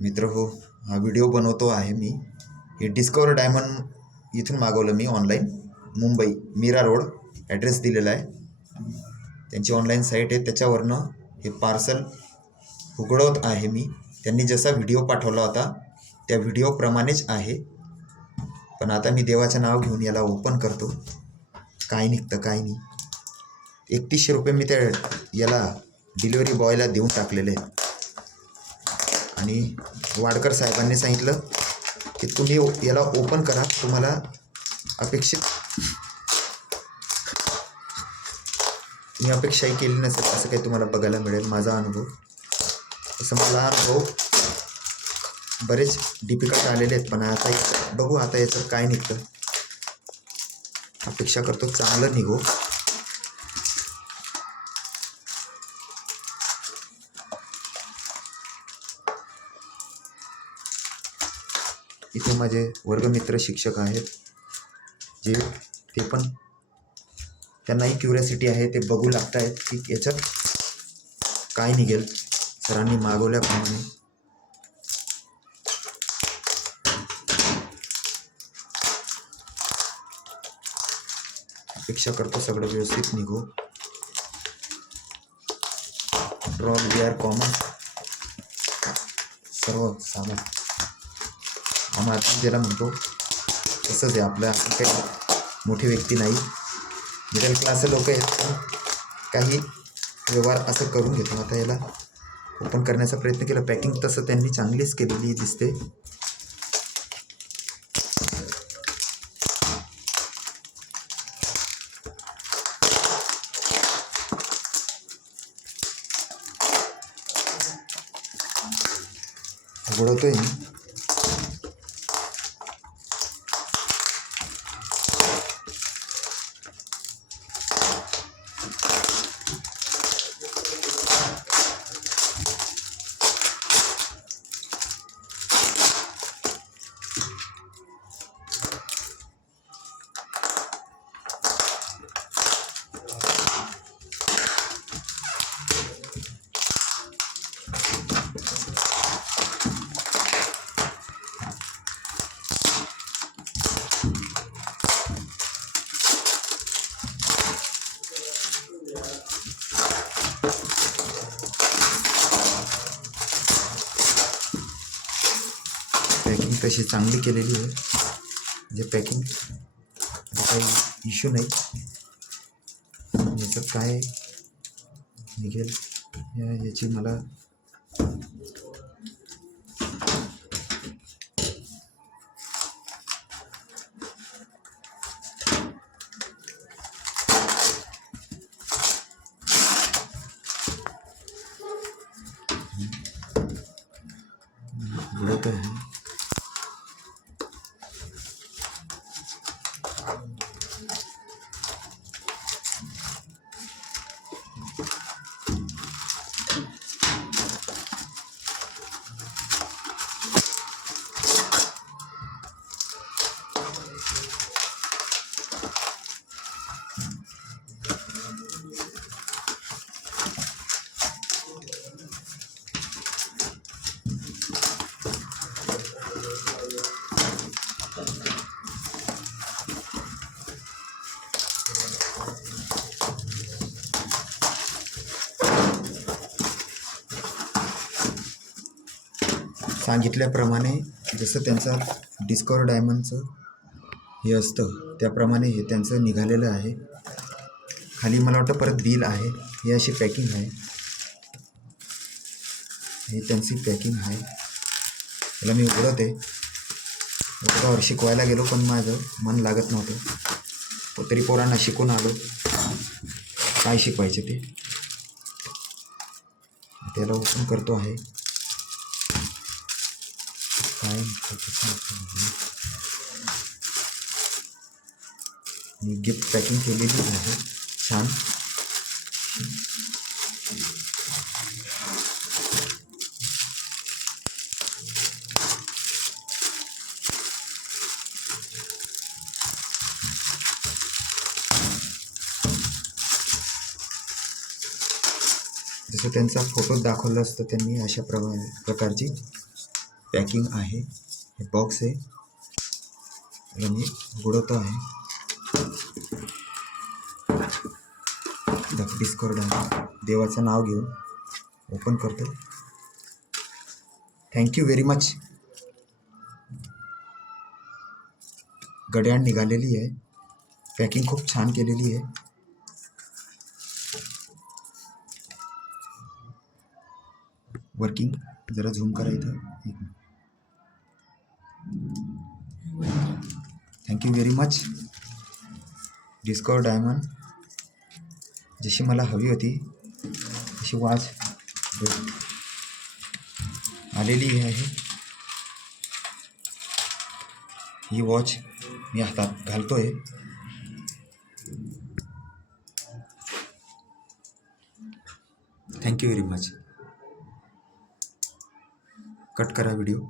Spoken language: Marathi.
मित्र हो, हा व्हिडिओ बनवतो आहे मी. हे डिस्कवर डायमंड इथून मागवलं मी online. Mumbai Mira road address दिलेला आहे. त्यांची ऑनलाईन साईट आहे, त्याच्यावरनं हे पार्सल उघडवत आहे मी. त्यांनी जसा व्हिडिओ पाठवला होता त्या व्हिडिओप्रमाणेच आहे. पण आता मी देवाचं नाव घेऊन याला ओपन करतो. काय निघतं काय नाही. 3100 रुपये मी त्या याला डिलिव्हरी बॉयला देऊन टाकलेले आहेत. आणि वाडकर साहेबांनी सांगितलं की तुम्ही याला ओपन करा, तुम्हाला अपेक्षित मी अपेक्षाही केली नसेल असं काही तुम्हाला बघायला मिळेल. माझा अनुभव तसं मला अनुभव बरेच डिफिकल्ट आलेले आहेत, पण आता बघू आता याचं काय निघतं. अपेक्षा करतो चांगलं निघो. इथे माझे वर्गमित्र शिक्षक आहेत, जे ते पण त्यांनाही क्युरियोसिटी आहे, ते बघू लागत आहेत की याच्यात काय निघेल सरांनी मागवल्याप्रमाणे. अपेक्षा करतो सगळं व्यवस्थित निघो. ड्रॉप गिअर कॉमन सर्व सामान आम्हाला आपण ज्याला म्हणतो तसंच आहे. आपलं आपण काही मोठी व्यक्ती नाही, मिडल क्लास लोक आहेत, पण काही व्यवहार असं करून घेतो. आता याला ओपन करण्याचा प्रयत्न केला. पॅकिंग तसं त्यांनी चांगलीच केलेली दिसते. उघडवतोय मी. पॅकिंग तशी चांगली केलेली आहे, म्हणजे पॅकिंग काही इश्यू नाही. याचं काय निघेल याची मला उघडत आहे. सांगितल्याप्रमाणे जसं त्यांचा डिस्कवर डायमंडचं हे असतं त्याप्रमाणे हे त्यांचं निघालेलं आहे. खाली मला वाटतं परत बिल आहे. ही अशी पॅकिंग आहे, ही त्यांची पॅकिंग आहे. त्याला मी उघडते. वर्गावर शिकवायला गेलो पण माझं मन लागत नव्हतं. तरी पोरांना शिकून आलो काय शिकवायचे ते. त्याला ओपन करतो आहे. काय गिफ्ट पॅकिंग केलेली आहे छान. जसं त्यांचा फोटो दाखवलं असतं त्यांनी अशा प्रकारची पॅकिंग आहे. हे बॉक्स आहे, याला मी उघडवतो आहे. डिस्कवर डायमंड देवाचं नाव घेऊन ओपन करतो. Thank you very much. घड्याळ निघालेली आहे. पॅकिंग खूप छान केलेली आहे. वर्किंग जरा झूम करा इथं. Thank you very much. Discover Diamond जशी मला हवी होती तशी वॉच आलेली आहे. ही वॉच मी हातात घालतोय. Thank you very much. कट करा व्हिडिओ.